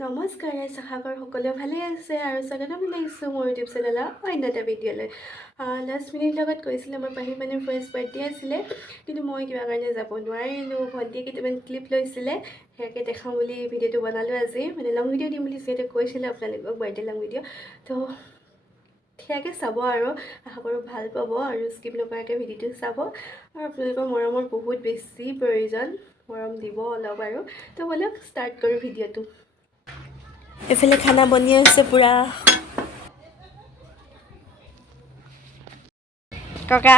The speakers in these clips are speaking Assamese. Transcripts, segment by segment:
নমস্কাৰ আশাকৰ সকলোৱে ভালে আছে আৰু স্বাগতম জনাইছোঁ মোৰ ইউটিউব চেনেলৰ অন্য এটা ভিডিঅ'লৈ। লাষ্ট মিনিট লগত কৈছিলে মোৰ পাহি মানে ফাৰ্ষ্ট বাৰ্থডে আছিলে, কিন্তু মই কিবা কাৰণে যাব নোৱাৰিলোঁ। ভণ্টিয়ে কেইটামান ক্লিপ লৈছিলে, সেয়াকে দেখাওঁ বুলি ভিডিঅ'টো বনালোঁ আজি। মানে লং ভিডিঅ' দিম বুলি যিহেতু কৈছিলে আপোনালোকক, বাৰ্থডে লং ভিডিঅ'। তো সেয়াকে চাব আৰু আশা কৰোঁ ভাল পাব আৰু স্কিপ নকৰাকৈ ভিডিঅ'টো চাব। আৰু আপোনালোকৰ মৰমৰ বহুত বেছি প্ৰয়োজন, মৰম দিব অলপ আৰু। তো ব'লক ষ্টাৰ্ট কৰোঁ ভিডিঅ'টো। এফালে খানা বনি আছে পুৰা। ককা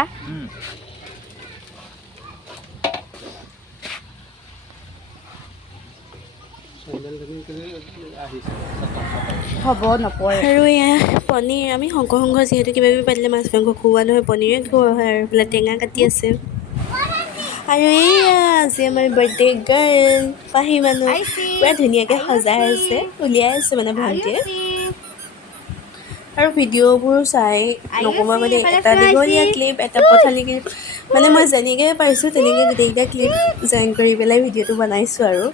হ'ব নপৰে আৰু এয়া পনীৰ, আমি শংকৰ যিহেতু কিবা কিবি পাতিলে মাছ মাংস খুওৱা নহয়, পনীৰে খুওৱা হয়। আৰু এইফালে টেঙা কাটি আছে। আৰু এইয়া আজি আমাৰ বাৰ্থডে গাৰ্ল পাহি মানুহ পুৰা ধুনীয়াকৈ সজাই আছে, উলিয়াই আছে মানে ভণ্টিয়ে। আৰু ভিডিঅ'বোৰ চাই নক'ব মানে এটা দীঘলীয়া ক্লিপ, এটা পঠালি ক্লিপ, মানে মই যেনেকৈ পাৰিছোঁ তেনেকৈ গোটেইকেইটা ক্লিপ জইন কৰি পেলাই ভিডিঅ'টো বনাইছোঁ আৰু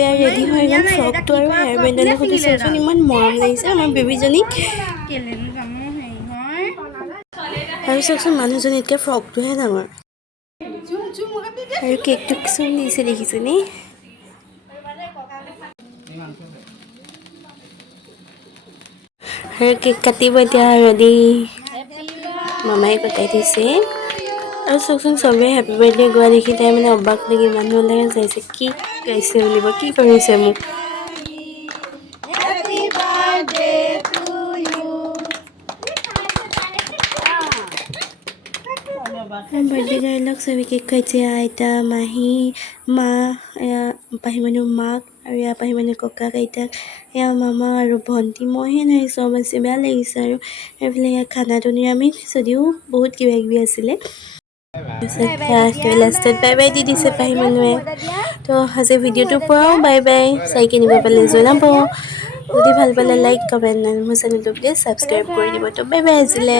ইয়াৰ ৰেডি হৈ গ'ল। ফ্ৰকটো আৰু হেয়াৰ বেণ্ডৰ সৈতে চাওকচোন, ইমান মৰম লাগিছে আমাৰ বেবীজনীক। আৰু চাওকচোন মানুহজনীতকৈ ফ্ৰকটোহে ডাঙৰ। আৰু কেকটো চুম দিছে দেখিছেনে? আৰু কেক কাটিব এতিয়া ৰেডি, মামাই কটাই দিছে। আৰু চাওকচোন চবেই হেপী বাৰ্থডে গোৱা দেখি তাই মানে অবাক লাগি মানুহলৈকে চাইছে, কি গাইছে বুলিব, কি কৰিছে মোক। বাৰ্থডে গাৰ্লক চবে কেক খুৱাইছে, আইতা, মাহী, মা, এয়া পাহি মানুহ মাক, আৰু এয়া পাহি মানুহ ককাক আইতাক, এয়া মামা আৰু ভণ্টি, মইহে নাই, চব আছে। বেয়া লাগিছে। আৰু এইফালে এয়া খানাটো নিৰামিষ যদিও বহুত কিবা কিবি আছিলে। লাষ্টত বাই বাই দি দিছে পাহি মানুহে। তো আজি ভিডিঅ'টোৰ পৰাও বাই বাই, চাই কেনিবা পালে জনাব। যদি ভাল পালে লাইক, কমেণ্ট, আৰু মোৰ চেনেলটো প্লিজ ছাবস্ক্ৰাইব কৰি দিব। তো বাই বাই আজিলে।